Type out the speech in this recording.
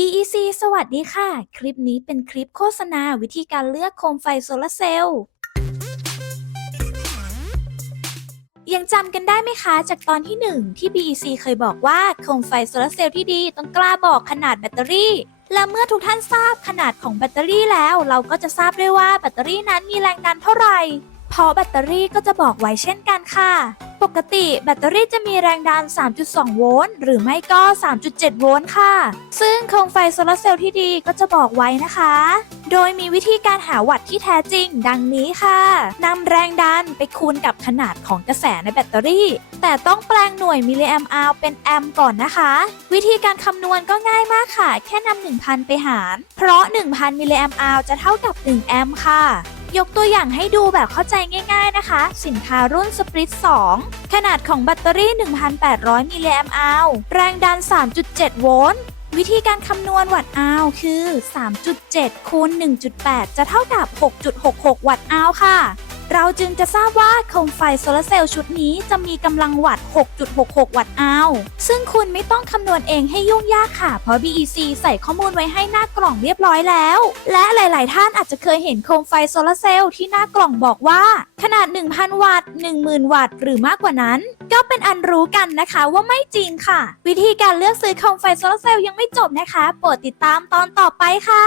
BEC สวัสดีค่ะ คลิปนี้เป็นคลิปโฆษณาวิธีการเลือกโคมไฟโซลาร์เซลล์ ยังจำกันได้ไหมคะจากตอนที่ 1 ที่ BEC เคยบอกว่าโคมไฟโซลาร์เซลล์ที่ดีต้องกล้าบอกขนาดแบตเตอรี่ และเมื่อทุกท่านทราบขนาดของแบตเตอรี่แล้ว เราก็จะทราบด้วยว่าแบตเตอรี่นั้นมีแรงดันเท่าไหร่ เพราะแบตเตอรี่ก็จะบอกไว้เช่นกันค่ะ ปกติแบตเตอรี่จะมีแรงดัน 3.2 โวลต์หรือไม่ก็ 3.7 โวลต์ค่ะ ซึ่งโคมไฟโซลาร์เซลล์ที่ดีก็จะบอกไว้นะคะ โดยมีวิธีการหาวัตต์ที่แท้จริง ดังนี้ค่ะนำแรงดันไปคูณกับขนาดของกระแสในแบตเตอรี่ แต่ต้องแปลงหน่วยมิลลิแอมป์อาวเป็นแอมป์ก่อนนะคะ วิธีการคำนวณก็ง่ายมากค่ะ แค่นำ1,000 ไปหาร เพราะ 1,000 มิลลิแอมป์อาวจะเท่ากับ 1 แอมป์ค่ะ ยกตัวอย่างให้ดูแบบเข้าใจง่ายๆนะคะ สินค้ารุ่นสปริต2 ขนาดของแบตเตอรี่ 1,800 มิลลิแอมป์อาวแรงดัน 3.7 โวลต์วิธีการคำนวณวัตต์อาวคือ 3.7 คูณ 1.8 จะเท่ากับ 6.66 วัตต์อาวค่ะ เราจึงจะทราบว่าโคมไฟโซลาร์เซลล์ชุดนี้จะมีกำลังวัตต์ 6.66 วัตต์อาวซึ่งคุณไม่ต้องคำนวณเองให้ยุ่งยากค่ะ เพราะ BEC ใส่ข้อมูลไว้ให้หน้ากล่องเรียบร้อยแล้ว และหลาย ๆ ท่านอาจจะเคยเห็นโคมไฟโซลาร์เซลล์ที่หน้ากล่องบอกว่า ขนาด 1,000 วัตต์ 10,000 วัตต์ หรือมากกว่านั้น ก็เป็นอันรู้กันนะคะว่าไม่จริงค่ะ วิธีการเลือกซื้อโคมไฟโซลาร์เซลล์ยังไม่จบนะคะ โปรดติดตามตอนต่อไปค่ะ